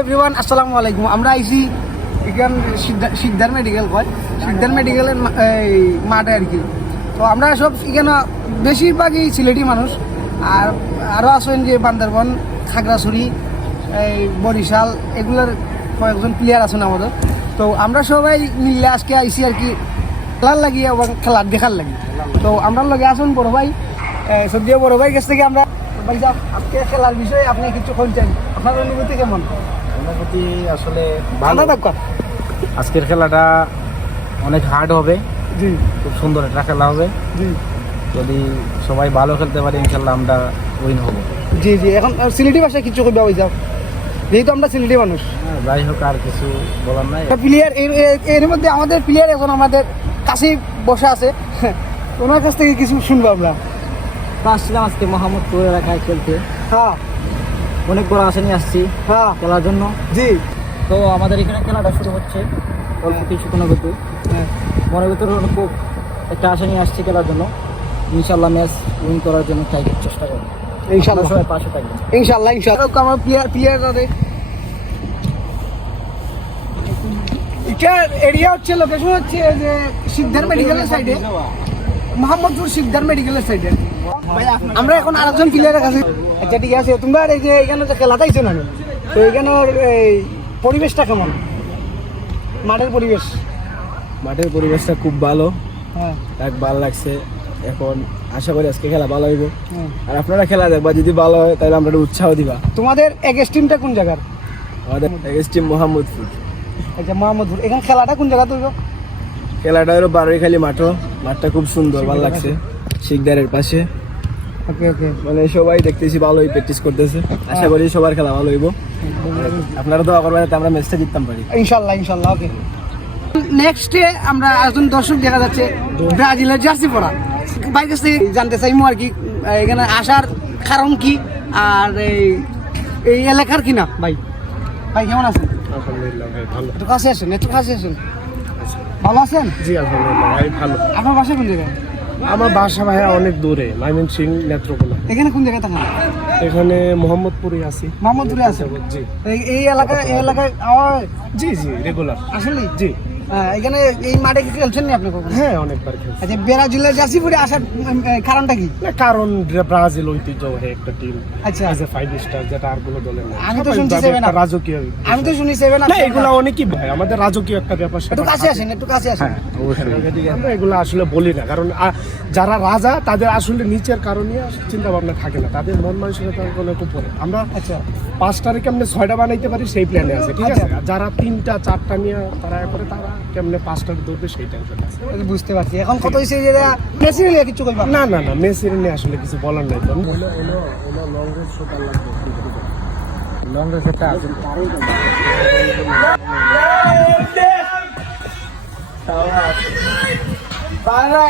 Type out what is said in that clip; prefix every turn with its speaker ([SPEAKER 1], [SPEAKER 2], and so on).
[SPEAKER 1] Everyone আসসালামু আলাইকুম। আমরা আইছি এখান সিদ্ধা- সিদ্ধার মেডিকেল কয়। সিদ্ধার মেডিকেলের এই মাঠে আর কি। তো আমরা সব এখানে বেশিরভাগই সিলেটি মানুষ। আর আরও আছেন যে বান্দরবন, খাগড়াছড়ি, এই বরিশাল, এগুলোর কয়েকজন প্লেয়ার আছেন আমাদের। তো আমরা সবাই মিললে আজকে আইসি আর কি খেলার লাগি এবং খেলার দেখার লাগি। তো আমরা লগে আসুন বড় ভাই। সদ্য বড় ভাই কাছ থেকে আমরা আজকে খেলার বিষয়ে আপনি কিছু শুনছেন আপনার অনুভূতি কেমন?
[SPEAKER 2] অনুভূতি আসলে ভালো। আজকের খেলাটা অনেক হার্ড হবে।
[SPEAKER 1] জি।
[SPEAKER 2] খুব সুন্দর একটা খেলা হবে।
[SPEAKER 1] জি।
[SPEAKER 2] যদি সবাই ভালো খেলতে পারে ইনশাল্লাহ আমরা উইন হব।
[SPEAKER 1] জি জি। এখন আর সিলেটি ভাষায় কিছু কইবা হয়ে যাও। যেহেতু আমরা সিলেটি মানুষ।
[SPEAKER 2] হ্যাঁ, যাই হোক আর কিছু বলার নাই।
[SPEAKER 1] প্লেয়ার এর মধ্যে আমাদের প্লেয়ার এখন আমাদের কাছেই বসে আছে। ওনার কাছ থেকে কিছু শুনব আমরা।
[SPEAKER 3] আসছিলাম আজকে মোহাম্মদপুর এলাকায় খেলতে।
[SPEAKER 1] হ্যাঁ।
[SPEAKER 3] অনেক বড় আশা নিয়ে আসছি
[SPEAKER 1] হ্যাঁ।
[SPEAKER 3] খেলার জন্য।
[SPEAKER 1] জি।
[SPEAKER 3] তো আমাদের এখানে খেলাটা শুরু হচ্ছে। অল্প কিছু কোনো কিছু
[SPEAKER 1] হ্যাঁ।
[SPEAKER 3] মনের ভিতরে খুব একটা আশা নিয়ে আসছি খেলার জন্য। ইনশাল্লাহ ম্যাচ উইন করার জন্য ট্রাই চেষ্টা করব।
[SPEAKER 1] ইনশাল্লাহ
[SPEAKER 3] সবাই পাশে
[SPEAKER 1] ইনশাল্লাহ ইনশাল্লাহ আমার প্লেয়ার প্লেয়ার আছে এরিয়া হচ্ছে লোকেশন হচ্ছে যে সিদ্ধার মেডিকেলের সাইডে মোহাম্মদপুর সিদ্ধার মেডিকেলের সাইডে আমরা এখন আরেকজন প্লেয়ারের কাছে আচ্ছা ঠিক আছে তোমরা এই যে এখানে যে খেলাটা আইছো না তো এখানে এই পরিবেশটা কেমন? মাঠের পরিবেশ।
[SPEAKER 2] মাঠের পরিবেশটা খুব ভালো।
[SPEAKER 1] হ্যাঁ।
[SPEAKER 2] ভালো লাগছে। এখন আশা করি আজকে খেলা ভালো হইব।
[SPEAKER 1] হ্যাঁ।
[SPEAKER 2] আর আপনারা খেলা দেখবা যদি ভালো হয় তাহলে আমরা একটু উৎসাহ দিবা।
[SPEAKER 1] তোমাদের এগেস্ট টিমটা কোন জায়গার?
[SPEAKER 2] আমাদের টিম মোহাম্মদপুর।
[SPEAKER 1] আচ্ছা মোহাম্মদপুর। এখানে খেলাটা কোন জায়গা তৈরি
[SPEAKER 2] খেলাটা হলো বারোইখালি মাঠও মাঠটা খুব সুন্দর ভালো লাগছে। শিকদারের পাশে।
[SPEAKER 1] ওকে ওকে।
[SPEAKER 2] মানে সবাই দেখতেছি ভালোই প্র্যাকটিস করতেছে। আশা করি সবার খেলা ভালো হইব। আপনারা তো করবেন যাতে আমরা ম্যাচটা জিততাম পারি।
[SPEAKER 1] ইনশাল্লাহ ইনশাল্লাহ ওকে। নেক্সটে আমরা একজন দর্শক দেখা যাচ্ছে ব্রাজিলের জার্সি পরা। ভাই কাছ থেকে জানতে চাইমু আর কি এখানে আসার কারণ কি আর এই এই এলাকার কি না ভাই? ভাই কেমন আছেন?
[SPEAKER 4] আলহামদুলিল্লাহ ভাই ভালো।
[SPEAKER 1] একটু কাছে আসেন একটু কাছে আসেন। ভালো আছেন?
[SPEAKER 4] জি আলহামদুলিল্লাহ ভাই ভালো।
[SPEAKER 1] আপনার বাসা কোন জায়গায়?
[SPEAKER 4] আমার বাসা ভাই অনেক দূরে মাইমিন সিং নেত্রকোনা।
[SPEAKER 1] এখানে কোন জায়গায় থাকেন?
[SPEAKER 4] এখানে মোহাম্মদপুরে আছি।
[SPEAKER 1] মোহাম্মদপুরে আছে
[SPEAKER 4] জি।
[SPEAKER 1] এই- এলাকা এলাকায় এই এলাকায়
[SPEAKER 4] জি জি রেগুলার
[SPEAKER 1] আসলে
[SPEAKER 4] জি।
[SPEAKER 1] এখানে এই মাঠে কি খেলছেন নি আপনি কখন?
[SPEAKER 4] হ্যাঁ অনেকবার খেলছি।
[SPEAKER 1] আচ্ছা ব্রাজিলের জার্সি পরে আসার কারণটা কি?
[SPEAKER 4] না কারণ ব্রাজিল ঐতিহ্যবাহী একটা টিম
[SPEAKER 1] আচ্ছা।
[SPEAKER 4] এ ফাইভ স্টার যেটা আর কোনো দলের না
[SPEAKER 1] আমি তো শুনছি seven up।
[SPEAKER 4] রাজকীয়
[SPEAKER 1] আমি তো শুনি সেভেন
[SPEAKER 4] না এগুলো অনেকই ভাই আমাদের রাজকীয় একটা ব্যাপার
[SPEAKER 1] একটু কাছে আসেন একটু কাছে আসেন।
[SPEAKER 4] হ্যাঁ আমরা এগুলো আসলে বলি না কারণ যারা রাজা তাদের আসলে নিচের কারণে চিন্তা ভাবনা থাকে না। তাদের মন মানসিকতা অনেক উপরে আমরা
[SPEAKER 1] আচ্ছা।
[SPEAKER 4] পাঁচটারে কেমনে ছয়টা বানাইতে পারি সেই প্ল্যানে আছে ঠিক আছে?
[SPEAKER 1] আচ্ছা।
[SPEAKER 4] যারা তিনটা চারটা নিয়ে তারা করে তারা কেমনে পাঁচটা ধরবে সেই টেনশন আছে।
[SPEAKER 1] বুঝতে পারছি। এখন কত হয়েছে যে মেসির নিয়ে কিছু কইবা?
[SPEAKER 4] না না না মেসির নিয়ে আসলে কিছু বলার নাই তো।
[SPEAKER 2] লং রেসেরটা
[SPEAKER 1] তাহলে